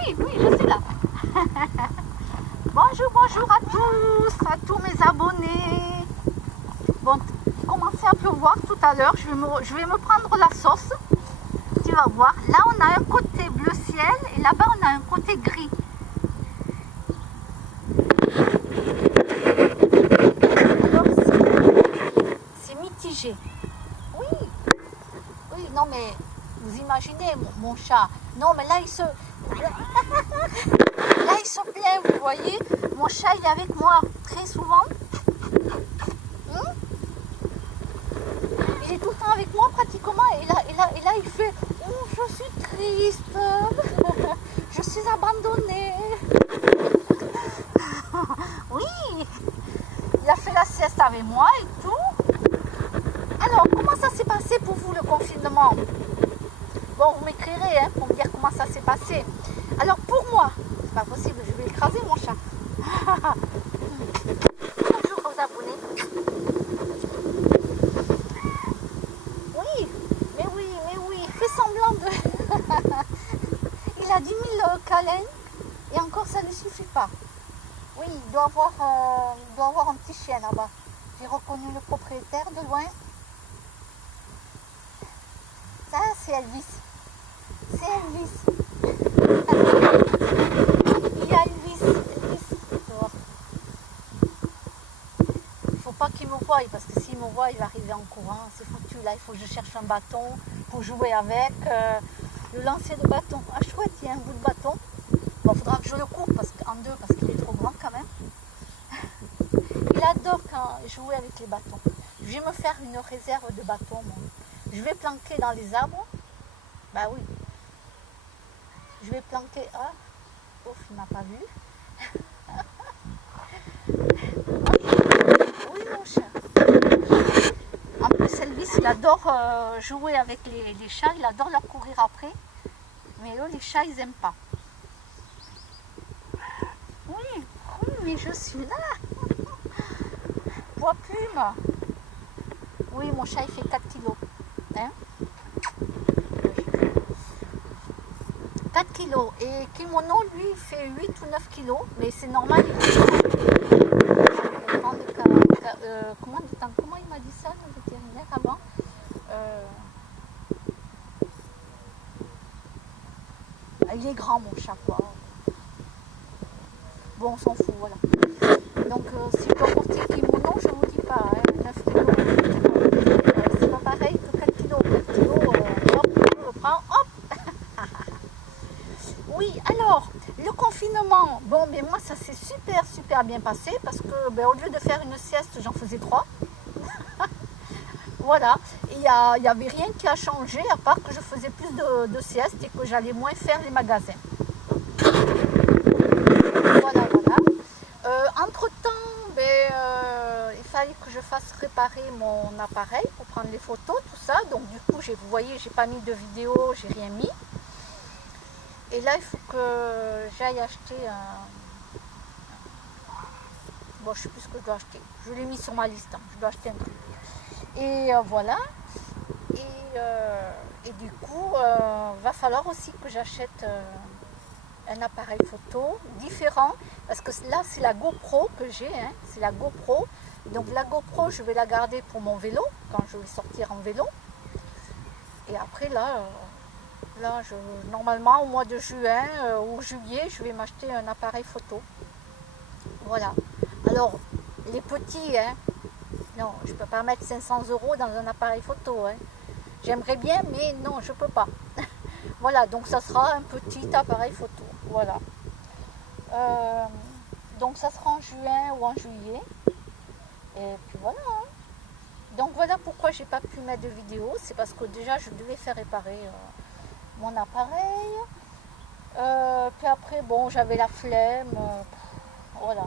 Oui, oui, je suis là. Bonjour, bonjour à tous mes abonnés. Bon, il commençait à pleuvoir tout à l'heure. Je vais me prendre la sauce. Tu vas voir. Là, on a un côté bleu ciel et là-bas, on a un côté gris. Alors, c'est mitigé. Oui, oui, non, mais vous imaginez mon chat. Non, mais là, il se plaint, vous voyez. Mon chat, il est avec moi très souvent. Il est tout le temps avec moi pratiquement. Et là, il fait « Oh, je suis triste. Je suis abandonnée. » Oui, il a fait la sieste avec moi et tout. Alors, comment ça s'est passé pour vous le confinement? Bon, vous m'écrirez hein, pour me dire comment ça s'est passé. Alors, pour moi, c'est pas possible, je vais écraser mon chat. Bonjour aux abonnés. Oui, il fait semblant de... Il a 10 000 câlins et encore ça ne suffit pas. Oui, il doit avoir un petit chien là-bas. J'ai reconnu le propriétaire de loin. Ça, c'est Elvis. C'est Elvis. Il y a Elvis dehors. Il ne faut pas qu'il me voie parce que s'il me voit, il va arriver en courant. C'est foutu là, il faut que je cherche un bâton pour jouer avec. Le lancer de bâton. Ah chouette, il y a un bout de bâton. Bon, il faudra que je le coupe en deux parce qu'il est trop grand quand même. Il adore jouer avec les bâtons. Je vais me faire une réserve de bâtons. Moi. Je vais planquer dans les arbres. Bah oui. Je vais planquer. Ah, ouf, il m'a pas vu. Oui, mon chat. En plus, Elvis, il adore jouer avec les chats. Il adore leur courir après. Mais eux, les chats, ils n'aiment pas. Oui, je suis là. Poids plume. Oui, mon chat, il fait 4 kilos. Hein? 4 kilos. Et Kimono, lui, il fait 8 ou 9 kilos. Mais c'est normal. Comment il m'a dit ça, le vétérinaire, avant il est grand, mon chat, quoi. Bon, on s'en fout, voilà. Donc, si je dois porter Kimono, je ne vous dis pas, hein, 9 kilos, c'est pas pareil que 4 kilos. 4 kilos, hop, je le prends, hop. Oui, alors, le confinement, bon, mais moi, ça s'est super bien passé parce que, ben, au lieu de faire une sieste, j'en faisais 3. Voilà, il n'y avait rien qui a changé à part que je faisais plus de sieste et que j'allais moins faire les magasins. Voilà. Entre-temps, il fallait que je fasse réparer mon appareil pour prendre les photos, tout ça. Donc du coup, vous voyez, j'ai pas mis de vidéo, j'ai rien mis. Et là, il faut que j'aille acheter un... Bon, je sais plus ce que je dois acheter. Je l'ai mis sur ma liste, hein. Je dois acheter un truc. Et voilà. Et du coup, va falloir aussi que j'achète un appareil photo différent. Parce que là, c'est la GoPro que j'ai. Hein, c'est la GoPro. Donc la GoPro, je vais la garder pour mon vélo, quand je vais sortir en vélo. Et après, là normalement, au mois de juin ou juillet, je vais m'acheter un appareil photo. Voilà. Alors, les petits, hein, non, je ne peux pas mettre 500 € dans un appareil photo. Hein. J'aimerais bien, mais non, je ne peux pas. Voilà, donc ça sera un petit appareil photo. Voilà. Donc ça sera en juin ou en juillet. Et puis voilà. Hein. Donc voilà pourquoi j'ai pas pu mettre de vidéo. C'est parce que déjà, je devais faire réparer mon appareil. Puis après, bon, j'avais la flemme. Voilà.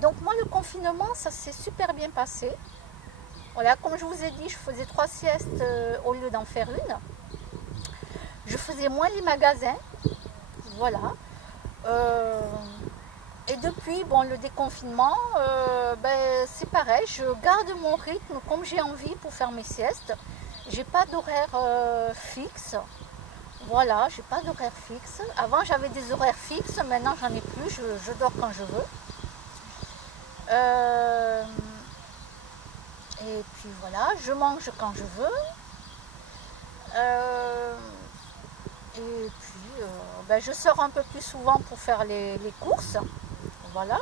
Donc moi, le confinement, ça s'est super bien passé. Voilà, comme je vous ai dit, je faisais 3 siestes au lieu d'en faire une. Je faisais moins les magasins. Voilà. Et depuis, bon, le déconfinement, c'est pareil. Je garde mon rythme comme j'ai envie pour faire mes siestes. J'ai pas d'horaire fixe. Voilà, j'ai pas d'horaire fixe. Avant j'avais des horaires fixes, maintenant j'en ai plus, je dors quand je veux. Et puis voilà, je mange quand je veux. Et puis ben, je sors un peu plus souvent pour faire les courses. Voilà.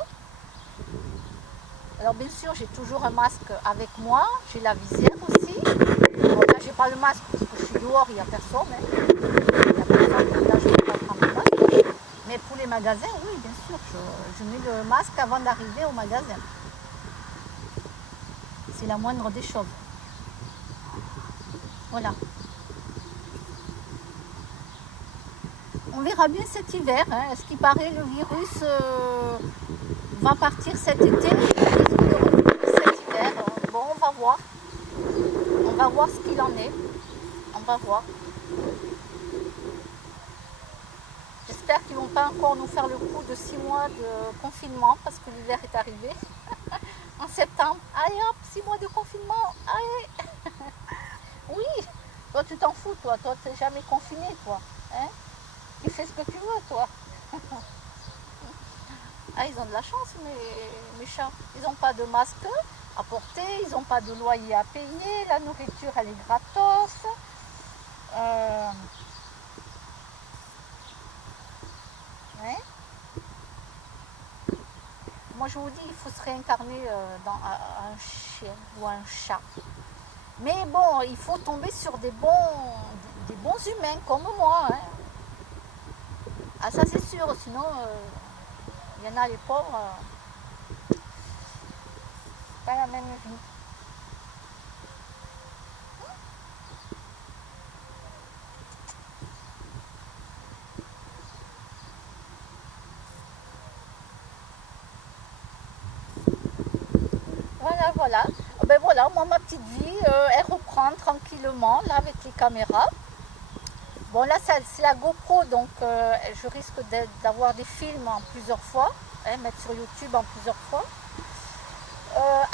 Alors bien sûr, j'ai toujours un masque avec moi, j'ai la visière aussi. Bon, là, j'ai pas le masque parce que je suis dehors, il n'y a personne. Hein. Il n'y a personne, là, je ne peux pas prendre le masque. Mais pour les magasins, oui, bien sûr, je mets le masque avant d'arriver au magasin. C'est la moindre des choses. Voilà. On verra bien cet hiver. Hein. Ce qui paraît, le virus va partir cet été. Cet hiver. Bon, on va voir. On va voir ce qu'il en est. On va voir. J'espère qu'ils ne vont pas encore nous faire le coup de 6 mois de confinement parce que l'hiver est arrivé. En septembre. Allez hop, 6 mois de confinement. Allez. Oui. Toi, tu t'en fous, toi. Toi, tu n'es jamais confiné, toi. Hein? Tu fais ce que tu veux, toi. Ah, ils ont de la chance, mes chats. Ils n'ont pas de masque à porter, ils n'ont pas de loyer à payer, la nourriture, elle est gratos. Ouais. Moi, je vous dis, il faut se réincarner dans un chien ou un chat. Mais bon, il faut tomber sur des bons humains comme moi. Hein. Ah, ça c'est sûr, sinon, il y en a les pauvres, pas la même vie. Voilà, voilà. Ben voilà, moi, ma petite vie, elle reprend tranquillement, là, avec les caméras. Bon, là, c'est la GoPro, donc je risque d'avoir des films en plusieurs fois, hein, mettre sur YouTube en plusieurs fois.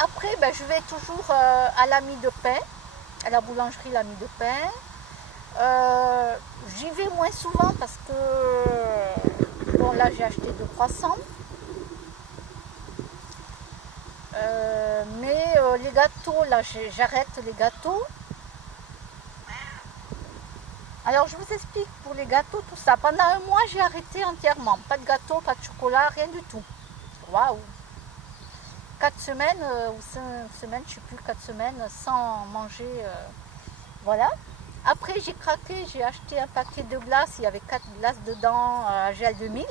Après, ben, je vais toujours à l'Ami de Pain, à la boulangerie l'Ami de Pain. J'y vais moins souvent parce que, bon, là, j'ai acheté 2 croissants. Mais les gâteaux, là, j'arrête les gâteaux. Alors, je vous explique pour les gâteaux, tout ça. Pendant un mois, j'ai arrêté entièrement. Pas de gâteau, pas de chocolat, rien du tout. Waouh! 4 semaines ou 5 semaines, je ne sais plus, 4 semaines sans manger. Voilà. Après, j'ai craqué, j'ai acheté un paquet de glaces. Il y avait 4 glaces dedans à GL 2000.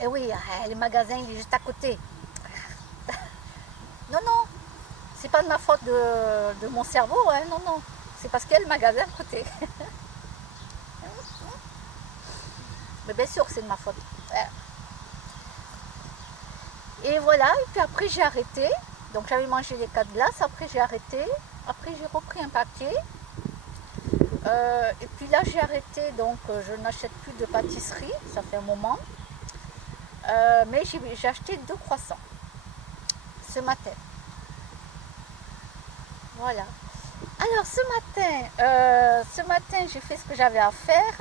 Et oui, le magasin, il est juste à côté. Non, non, c'est pas de ma faute de mon cerveau, hein, non, non. C'est parce qu'il y a le magasin à côté. Mais bien sûr que c'est de ma faute. Et voilà, et puis après j'ai arrêté. Donc j'avais mangé les 4 glaces, après j'ai arrêté. Après j'ai repris un paquet. Et puis là j'ai arrêté, donc je n'achète plus de pâtisserie, ça fait un moment. Mais j'ai acheté 2 croissants ce matin. Voilà. Alors ce matin j'ai fait ce que j'avais à faire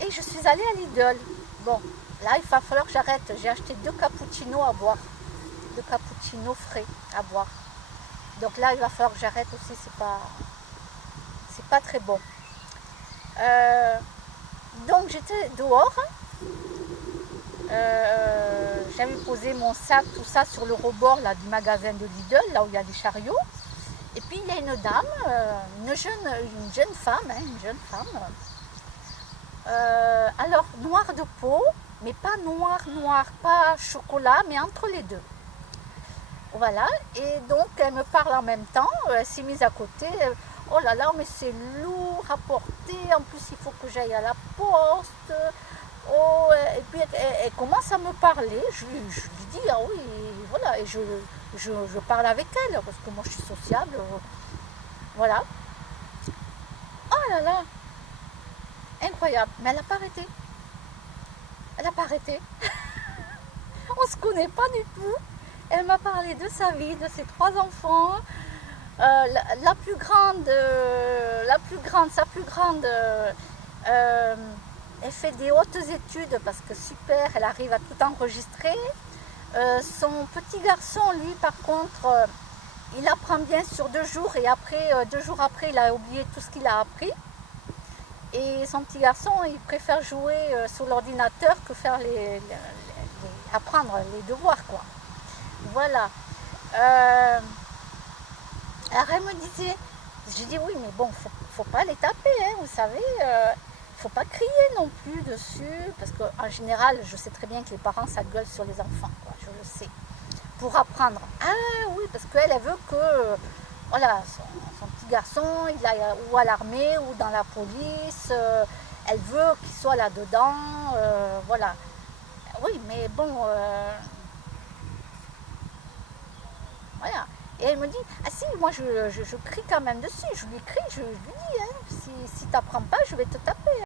et je suis allée à Lidl. Bon, là il va falloir que j'arrête. J'ai acheté 2 cappuccinos à boire, 2 cappuccinos frais à boire. Donc là il va falloir que j'arrête aussi, c'est pas très bon. Donc j'étais dehors. J'avais posé mon sac, tout ça sur le rebord là, du magasin de Lidl, là où il y a des chariots. Et puis il y a une dame, une jeune femme, alors noire de peau, mais pas noir, pas chocolat, mais entre les deux. Voilà, et donc elle me parle en même temps, elle s'est mise à côté. Oh là là, mais c'est lourd à porter, en plus il faut que j'aille à la poste. Oh, et puis elle commence à me parler, je lui dis, ah oui, voilà, et je parle avec elle, parce que moi je suis sociable, voilà. Oh là là, incroyable, mais elle n'a pas arrêté. Elle n'a pas arrêté. On ne se connaît pas du tout. Elle m'a parlé de sa vie, de ses 3 enfants, la plus grande, sa plus grande, elle fait des hautes études parce que super, elle arrive à tout enregistrer. Son petit garçon, lui, par contre, il apprend bien sur 2 jours et après, 2 jours après, il a oublié tout ce qu'il a appris. Et son petit garçon, il préfère jouer sur l'ordinateur que faire apprendre les devoirs, quoi. Voilà. Alors elle me disait, je dis oui, mais bon, faut pas les taper, hein, vous savez, faut pas crier non plus dessus, parce qu'en général, je sais très bien que les parents, ça gueule sur les enfants, quoi, je le sais, pour apprendre. Ah oui, parce qu'elle, elle veut que, voilà, son petit garçon, il aille ou à l'armée ou dans la police, elle veut qu'il soit là-dedans, voilà. Oui, mais bon, voilà. Et elle me dit, ah si, moi je crie quand même dessus, je lui crie, je lui dis, hein, si tu n'apprends pas, je vais te taper.